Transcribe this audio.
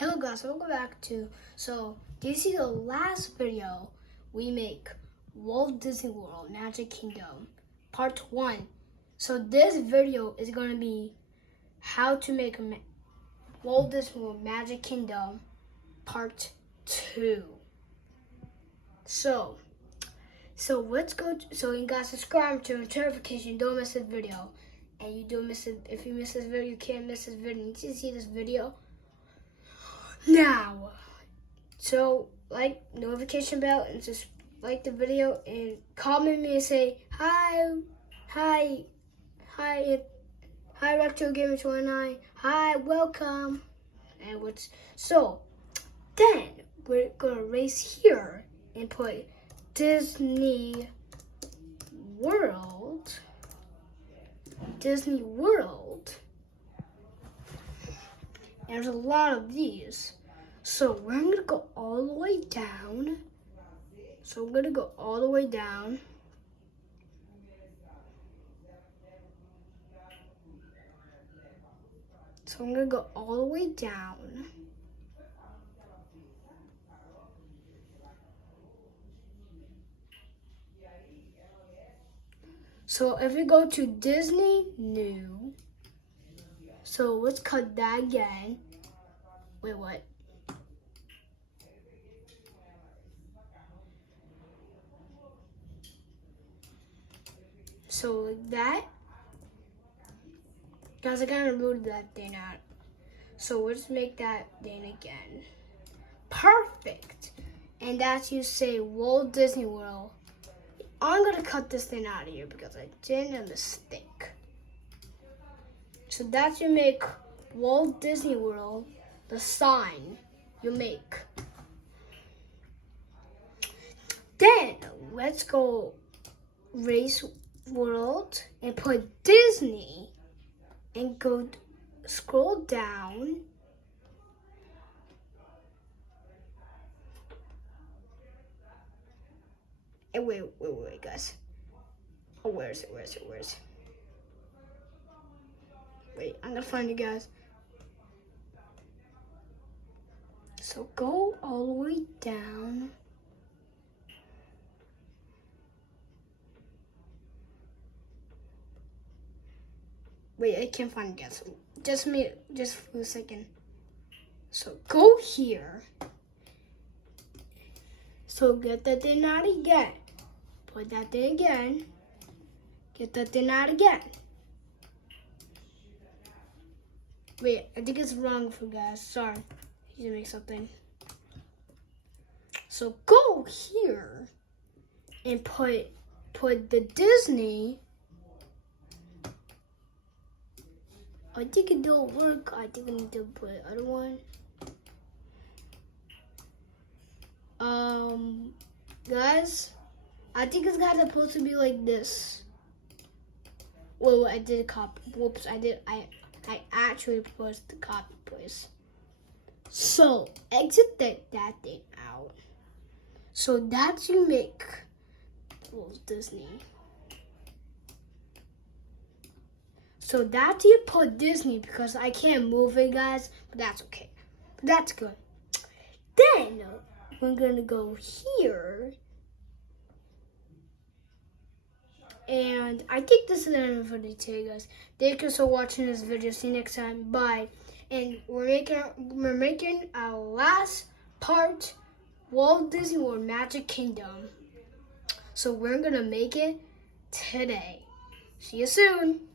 Hello guys, welcome back to, do you see the last video we make Walt Disney World Magic Kingdom part 1. So this video is going to be how to make Walt Disney World Magic Kingdom part 2. So let's go, so you guys subscribe to notification, don't miss this video. And you don't miss it, if you miss this video, you can't miss this video. You need to see this video now. So like notification bell and just like the video and comment me and say hi Retro Gamer 29, hi, welcome. And then we're gonna race here and put Disney World. And there's a lot of these. So we're gonna go all the way down. So we're gonna go all the way down. So I'm gonna go all the way down. So if we go to Disney New, so let's cut that again. Wait, what? So like that. Guys, I gotta remove that thing out. So let's make that thing again. Perfect. And that's you say Walt Disney World. I'm gonna cut this thing out of here because I did a mistake. So that's you make Walt Disney World, the sign you make. Then let's go Race World and put Disney and go scroll down. And wait, guys. Oh, where is it? Wait, I'm gonna find you guys. So go all the way down. Wait, I can't find you guys. Just for a second. So go here. So get that thing out again. Put that thing again. Get that thing out again. Wait, I think it's wrong for guys. Sorry. I need to make something. So go here and put the Disney. I think it don't work. I think I need to put the other one. Guys, I think it's guys supposed to be like this. Well, I did a copy. Whoops, I actually pressed the copy place. So exit that thing out. So that's you make Walt Disney. So that's you put Disney because I can't move it, guys. But that's okay. But that's good. Then we're gonna go here. And I think this is the end of the today, guys. Thank you for watching this video. See you next time. Bye. And we're making our last part, Walt Disney World Magic Kingdom. So we're gonna make it today. See you soon.